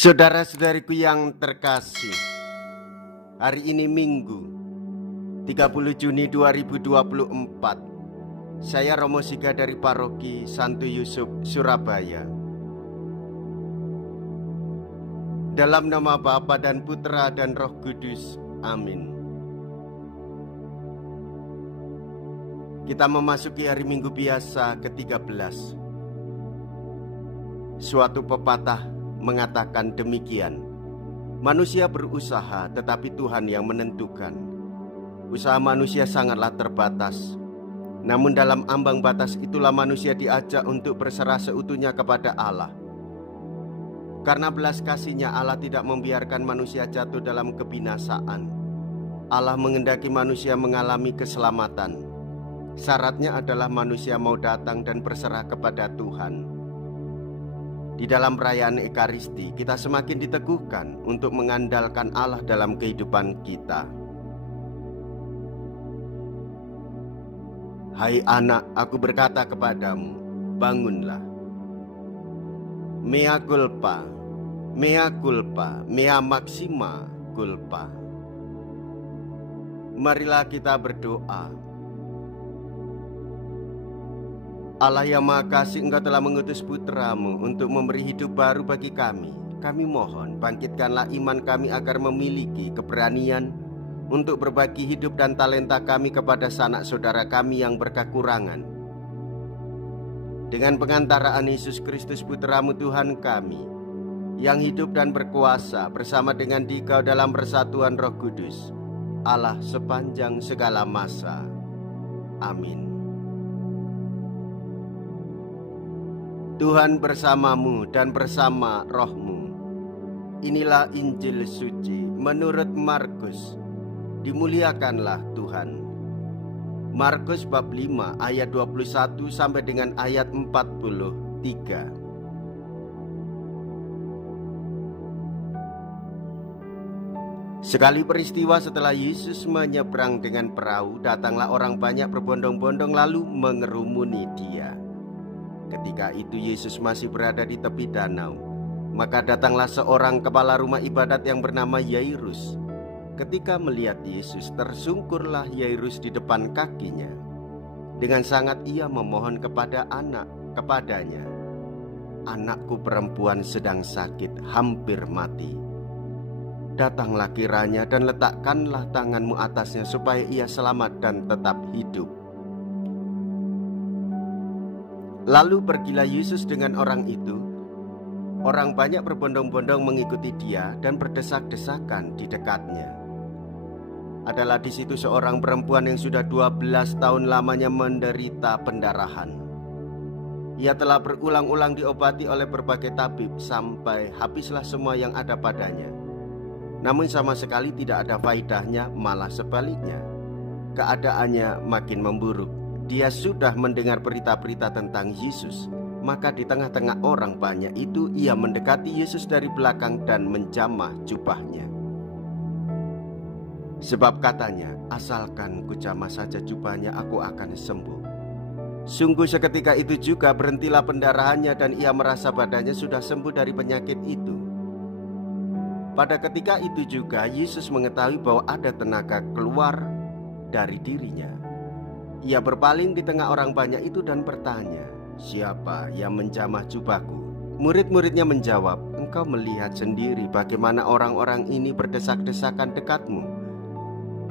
Saudara-saudariku yang terkasih, hari ini Minggu 30 Juni 2024. Saya Romo Siga dari Paroki Santo Yusuf, Surabaya. Dalam nama Bapa dan Putra dan Roh Kudus, amin. Kita memasuki hari Minggu biasa ke-13. Suatu pepatah mengatakan demikian: manusia berusaha, tetapi Tuhan yang menentukan. Usaha manusia sangatlah terbatas, namun dalam ambang batas itulah manusia diajak untuk berserah seutuhnya kepada Allah. Karena belas kasih-Nya, Allah tidak membiarkan manusia jatuh dalam kebinasaan. Allah menghendaki manusia mengalami keselamatan. Syaratnya adalah manusia mau datang dan berserah kepada Tuhan. Di dalam perayaan Ekaristi, kita semakin diteguhkan untuk mengandalkan Allah dalam kehidupan kita. Hai anak, aku berkata kepadamu, bangunlah. Mea culpa, mea culpa, mea maxima culpa. Marilah kita berdoa. Allah yang Maha Kasih, Engkau telah mengutus Putra-Mu untuk memberi hidup baru bagi kami. Kami mohon, bangkitkanlah iman kami agar memiliki keberanian untuk berbagi hidup dan talenta kami kepada sanak saudara kami yang berkekurangan. Dengan pengantaraan Yesus Kristus Putra-Mu Tuhan kami, yang hidup dan berkuasa bersama dengan Dikau dalam persatuan Roh Kudus, Allah sepanjang segala masa. Amin. Tuhan bersamamu dan bersama rohmu. Inilah Injil suci menurut Markus. Dimuliakanlah Tuhan. Markus bab 5 ayat 21 sampai dengan ayat 43. Sekali peristiwa setelah Yesus menyeberang dengan perahu, datanglah orang banyak berbondong-bondong lalu mengerumuni Dia. Ketika itu Yesus masih berada di tepi danau. Maka datanglah seorang kepala rumah ibadat yang bernama Yairus. Ketika melihat Yesus, tersungkurlah Yairus di depan kakinya. Dengan sangat ia memohon kepadanya, anakku perempuan sedang sakit, hampir mati. Datanglah kiranya dan letakkanlah tanganmu atasnya supaya ia selamat dan tetap hidup. Lalu pergilah Yesus dengan orang itu. Orang banyak berbondong-bondong mengikuti Dia dan berdesak-desakan di dekatnya. Adalah di situ seorang perempuan yang sudah 12 tahun lamanya menderita pendarahan. Ia telah berulang-ulang diobati oleh berbagai tabib sampai habislah semua yang ada padanya. Namun sama sekali tidak ada faedahnya, malah sebaliknya. Keadaannya makin memburuk. Dia sudah mendengar berita-berita tentang Yesus. Maka di tengah-tengah orang banyak itu, ia mendekati Yesus dari belakang dan menjamah jubahnya. Sebab katanya, asalkan kujamah saja jubahnya, aku akan sembuh. Sungguh seketika itu juga berhentilah pendarahannya dan ia merasa badannya sudah sembuh dari penyakit itu. Pada ketika itu juga Yesus mengetahui bahwa ada tenaga keluar dari dirinya. Ia berpaling di tengah orang banyak itu dan bertanya, siapa yang menjamah jubahku? Murid-muridnya menjawab, engkau melihat sendiri bagaimana orang-orang ini berdesak-desakan dekatmu.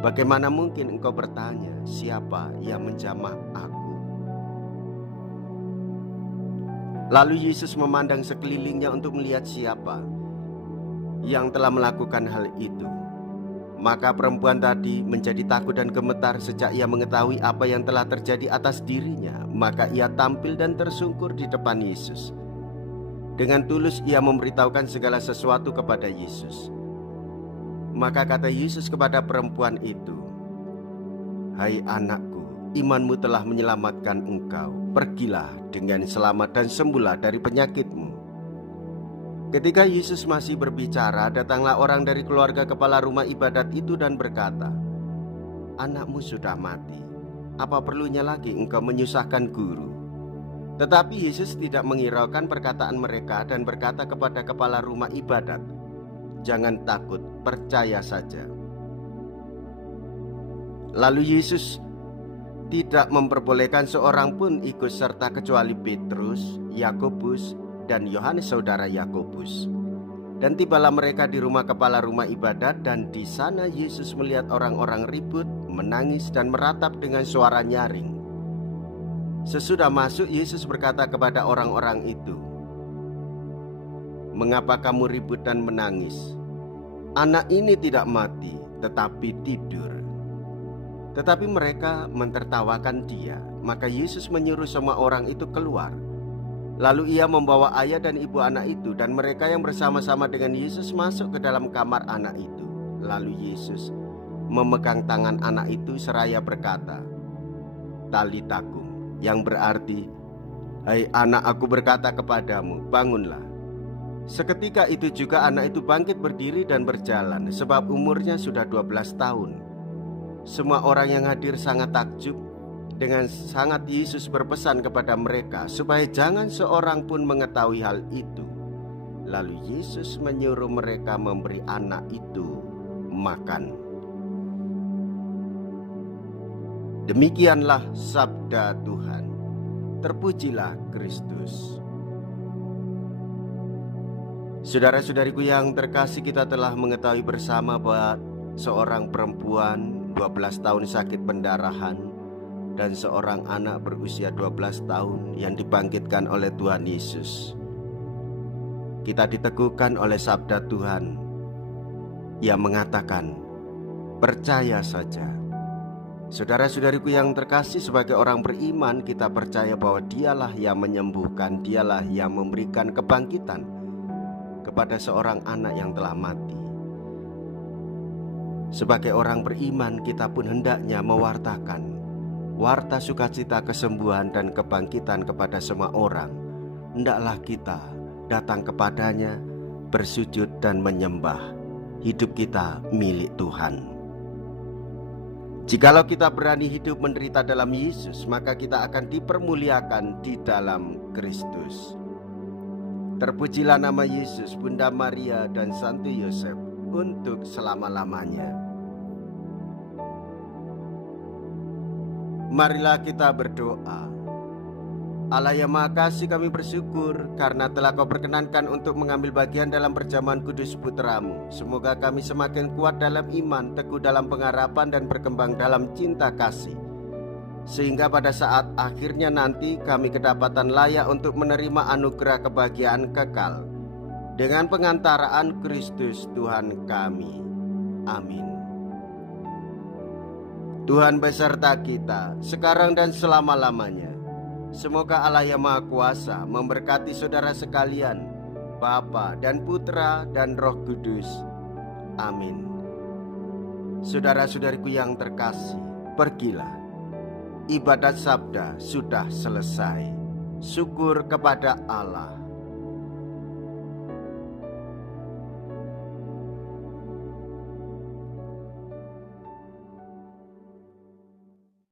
Bagaimana mungkin engkau bertanya, siapa yang menjamah aku? Lalu Yesus memandang sekelilingnya untuk melihat siapa yang telah melakukan hal itu. Maka perempuan tadi menjadi takut dan gemetar sejak ia mengetahui apa yang telah terjadi atas dirinya. Maka ia tampil dan tersungkur di depan Yesus. Dengan tulus ia memberitahukan segala sesuatu kepada Yesus. Maka kata Yesus kepada perempuan itu, hai anakku, imanmu telah menyelamatkan engkau. Pergilah dengan selamat dan sembuhlah dari penyakitmu. Ketika Yesus masih berbicara, datanglah orang dari keluarga kepala rumah ibadat itu dan berkata, anakmu sudah mati. Apa perlunya lagi engkau menyusahkan guru? Tetapi Yesus tidak menghiraukan perkataan mereka dan berkata kepada kepala rumah ibadat, "Jangan takut, percaya saja." Lalu Yesus tidak memperbolehkan seorang pun ikut serta kecuali Petrus, Yakobus, dan Yohanes saudara Yakobus. Dan tibalah mereka di rumah kepala rumah ibadat, dan di sana Yesus melihat orang-orang ribut, menangis, dan meratap dengan suara nyaring. Sesudah masuk, Yesus berkata kepada orang-orang itu, "Mengapa kamu ribut dan menangis? Anak ini tidak mati, tetapi tidur." Tetapi mereka mentertawakan dia. Maka Yesus menyuruh semua orang itu keluar. Lalu ia membawa ayah dan ibu anak itu, dan mereka yang bersama-sama dengan Yesus masuk ke dalam kamar anak itu. Lalu Yesus memegang tangan anak itu seraya berkata, "Talita kum," yang berarti, "Hai anak, aku berkata kepadamu, bangunlah." Seketika itu juga anak itu bangkit berdiri dan berjalan, sebab umurnya sudah 12 tahun. Semua orang yang hadir sangat takjub. Dengan sangat Yesus berpesan kepada mereka supaya jangan seorang pun mengetahui hal itu. Lalu Yesus menyuruh mereka memberi anak itu makan. Demikianlah sabda Tuhan. Terpujilah Kristus. Saudara-saudariku yang terkasih, kita telah mengetahui bersama bahwa seorang perempuan 12 tahun sakit pendarahan dan seorang anak berusia 12 tahun yang dibangkitkan oleh Tuhan Yesus. Kita diteguhkan oleh sabda Tuhan yang mengatakan, "Percaya saja." Saudara-saudariku yang terkasih, sebagai orang beriman, kita percaya bahwa Dialah yang menyembuhkan, Dialah yang memberikan kebangkitan kepada seorang anak yang telah mati. Sebagai orang beriman, kita pun hendaknya mewartakan warta sukacita kesembuhan dan kebangkitan kepada semua orang. Hendaklah kita datang kepadanya, bersujud dan menyembah. Hidup kita milik Tuhan. Jikalau kita berani hidup menderita dalam Yesus, maka kita akan dipermuliakan di dalam Kristus. Terpujilah nama Yesus, Bunda Maria, dan Santo Yosef untuk selama-lamanya. Marilah kita berdoa. Allah yang Maha Kasih, kami bersyukur karena telah Kau berkenankan untuk mengambil bagian dalam perjamuan kudus Putra-Mu. Semoga kami semakin kuat dalam iman, teguh dalam pengharapan, dan berkembang dalam cinta kasih, sehingga pada saat akhirnya nanti kami kedapatan layak untuk menerima anugerah kebahagiaan kekal dengan pengantaraan Kristus Tuhan kami. Amin. Tuhan beserta kita sekarang dan selama-lamanya. Semoga Allah yang Maha Kuasa memberkati saudara sekalian, Bapa dan Putra dan Roh Kudus. Amin. Saudara-saudariku yang terkasih, pergilah. Ibadat sabda sudah selesai. Syukur kepada Allah.